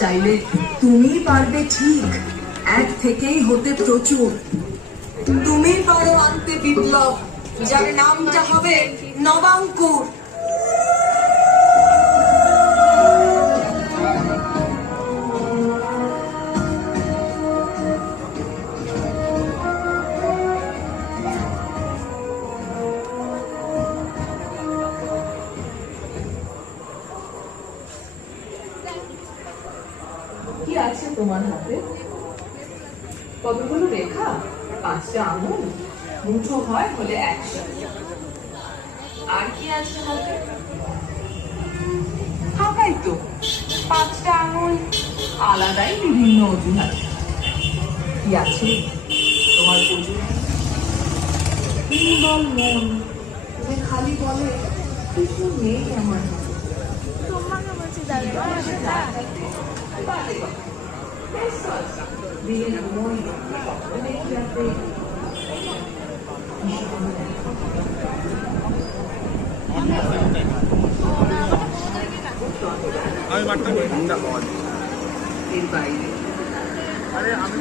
চাইলে তুমি পারবে ঠিক, এক থেকেই হতে প্রচুর। তুমি পারো আনতে বিপ্লব, যার নামটা হবে নবাঙ্কুর। কি আছে তোমার হাতে? কতগুলো রেখা, 5টা আঙুল, মুঠো হয় হলে 100। আর কি আছে হাতে? ফাঁকাই তো, 5টা আঙুল, আলাদাই বিভিন্ন অজুহাত। কি আছে তোমার অজুহাত? বল মন, তুমি খালি বলে কিছু নেই আমার হাতে। তোমাকে বলছি দাদা আমি মারতে পারি ঠান্ডা পাওয়া যায় এর বাইরে আরে আমি